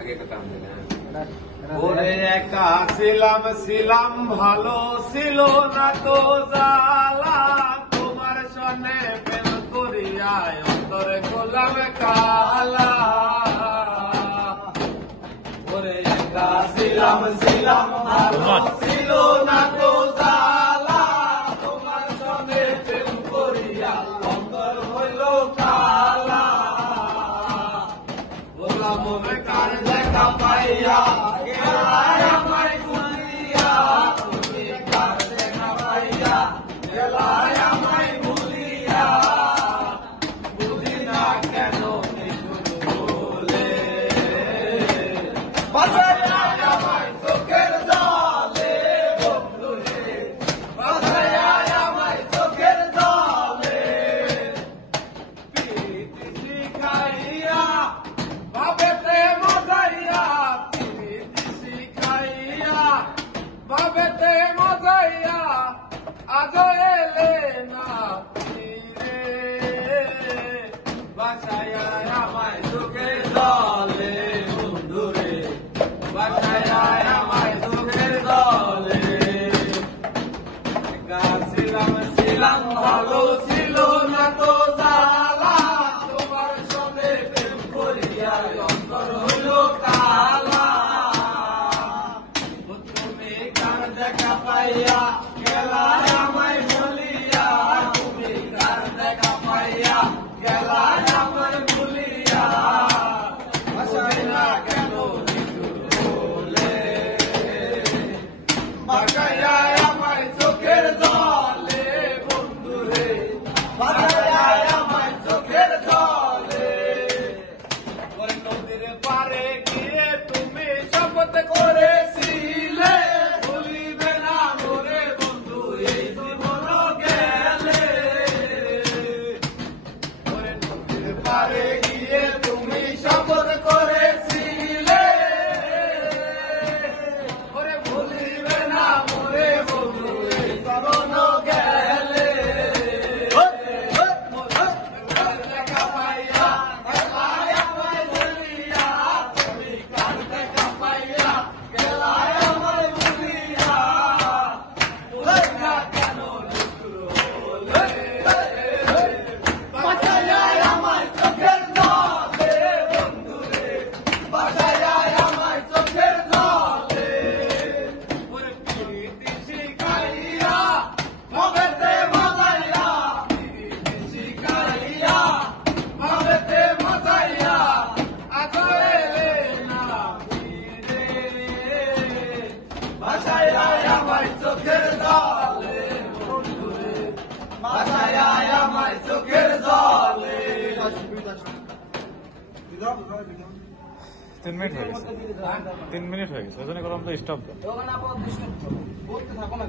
আগে একটা টান দিন। ওরে একা ছিলাম ছিলাম ভালো ছিল না তো জ্বালা, তোমার সনে প্রেম করিয়া অন্তরে গোলাম কালা। ওরে একা ছিলাম ছিলাম ভালো ছিল না তো জ্বালা, তোমার সনে প্রেম করিয়া অন্তর হইল কালা। গোলাম মনে কার দেখা পাইয়া গেলায় আমায় ভুলিয়া, তুমি কার দেখা পাইয়া গেলায় আমায় ভুলিয়া, বুঝি না কেন বলে বাসায় আমায় চোখের জলে বন্ধুরে, বাসায় আমায় চোখের জলে। প্রীতি শিখাইয়া ভাবেতে মজাইয়া, প্রীতি শিখাইয়া ভাবেতে মজাইয়া, আজ এলে না ফিরে, বাসায় আমায় চোখের জলে বন্ধুরে, বাসায় আমায় চোখের জলে। একা ছিলাম ছিলাম ভালো ছিল না তো জ্বালা, তোমার সঙ্গে প্রেম করিয়া অন্তর হইল কালা। তুমি কার দেখা পাইয়া গেলায় আমায় ভুলিয়া, তুমি কার দেখা পাইয়া গেলায় আমায় ভুলিয়া, বাসায় না কেন বলে বাসায় আমায় চোখের জলে বন্ধুরে, বাসায় আমায় চোখের জলে। ওরে নদীর পারে গিয়ে তুমি শপথ করেছিলে, ভুলিবে না মোরে বন্ধু এই জীবন গেলে। ওরে নদীর পারে গিয়ে তুমি শপথ করেছিলে, ওরে ভুলিবে না মোরে বন্ধু এই জীবন গেলে। দেখা পাইয়া গেলায় আমায় ভুলিয়া, তুমি কার দেখা পাইয়া গেলায় আমায় ভুলিয়া, বুঝি না কেন বলে বাসায় আমায় চোখের জলে বন্ধুরে, বাসায় আমায় চোখের জলে। ওরে প্রীতি শিখাইয়া ভাবেতে মজাইয়া, প্রীতি শিখাইয়া ভাবেতে মজাইয়া, আজ এলে না ফিরে, বাসায় আমায় চোখের জলে বন্ধুরে, বাসায় আমায় চোখের জলে। 3 মিনিট হয়ে গেছে, 3 মিনিট হয়ে গেছে, ওই জন্য করলাম তো স্টপ দাও। বলতে থাকো না